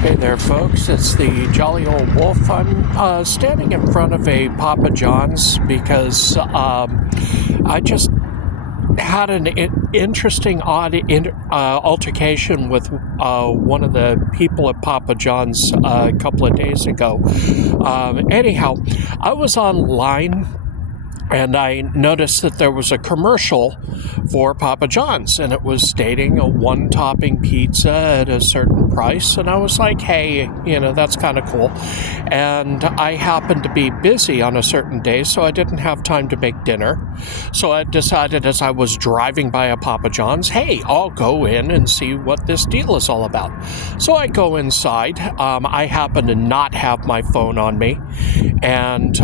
Hey there, folks. It's the Jolly Old Wolf. I'm standing in front of a Pappa John's because I just had an interesting, odd altercation with one of the people at Pappa John's a couple of days ago. Anyhow, I was online and I noticed that there was a commercial for Pappa John's, and it was stating a one-topping pizza at a certain price, and I was like, hey, that's kind of cool. And I happened to be busy on a certain day, so I didn't have time to make dinner. So I decided as I was driving by a Pappa John's, hey, I'll go in and see what this deal is all about. So I go inside. I happen to not have my phone on me, and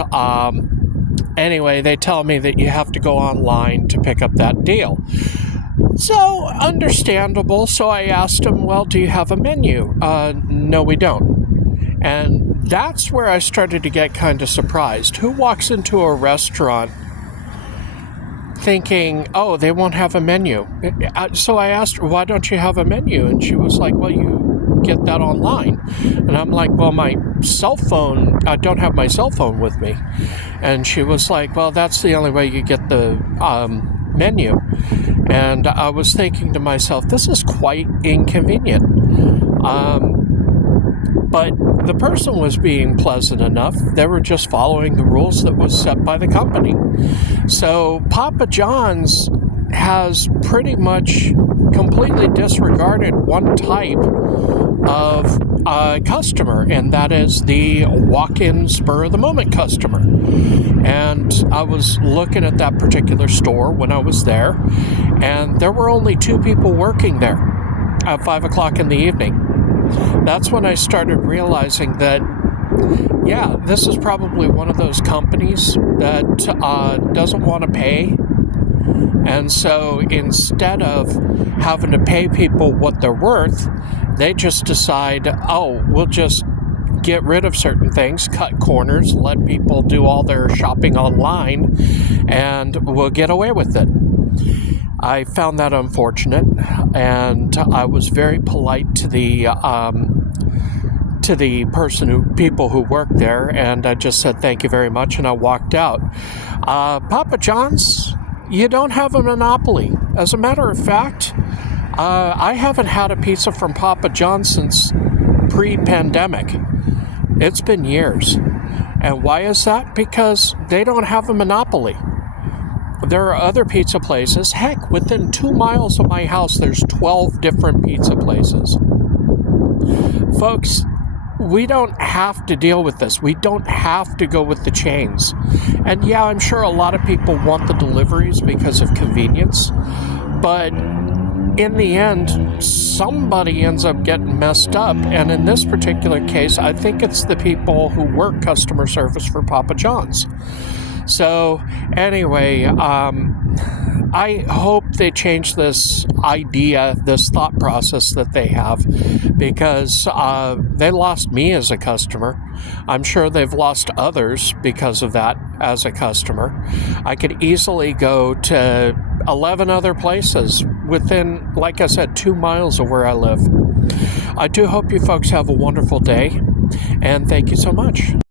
anyway, they tell me that you have to go online to pick up that deal. So, understandable. So I asked him, well, do you have a menu? No, we don't. And that's where I started to get kind of surprised. Who walks into a restaurant thinking, oh, they won't have a menu? So I asked her, why don't you have a menu? And she was like, well, you get that online. And I'm like, well, my cell phone, I don't have my cell phone with me. And she was like, well, that's the only way you get the menu. And I was thinking to myself, this is quite inconvenient. But the person was being pleasant enough. They were just following the rules that was set by the company. So Pappa John's has pretty much completely disregarded one type of customer, and that is the walk-in spur-of-the-moment customer. And I was looking at that particular store when I was there, and there were only 2 people working there at 5 o'clock in the evening. That's when I started realizing that, yeah, this is probably one of those companies that doesn't want to pay. And so instead of having to pay people what they're worth, they just decide, oh, we'll just get rid of certain things, cut corners, let people do all their shopping online, and we'll get away with it. I found that unfortunate, and I was very polite to the people who worked there, and I just said thank you very much, and I walked out. Pappa John's, you don't have a monopoly. As a matter of fact, I haven't had a pizza from Pappa John's since pre-pandemic. It's been years. And why is that? Because they don't have a monopoly. There are other pizza places. Heck, within 2 miles of my house, there's 12 different pizza places. Folks, we don't have to deal with this. We don't have to go with the chains. And yeah, I'm sure a lot of people want the deliveries because of convenience. But in the end, somebody ends up getting messed up. And in this particular case, I think it's the people who work customer service for Pappa John's. So anyway, I hope they change this idea, this thought process that they have, because they lost me as a customer. I'm sure they've lost others because of that as a customer. I could easily go to 11 other places within, like I said, 2 miles of where I live. I do hope you folks have a wonderful day, and thank you so much.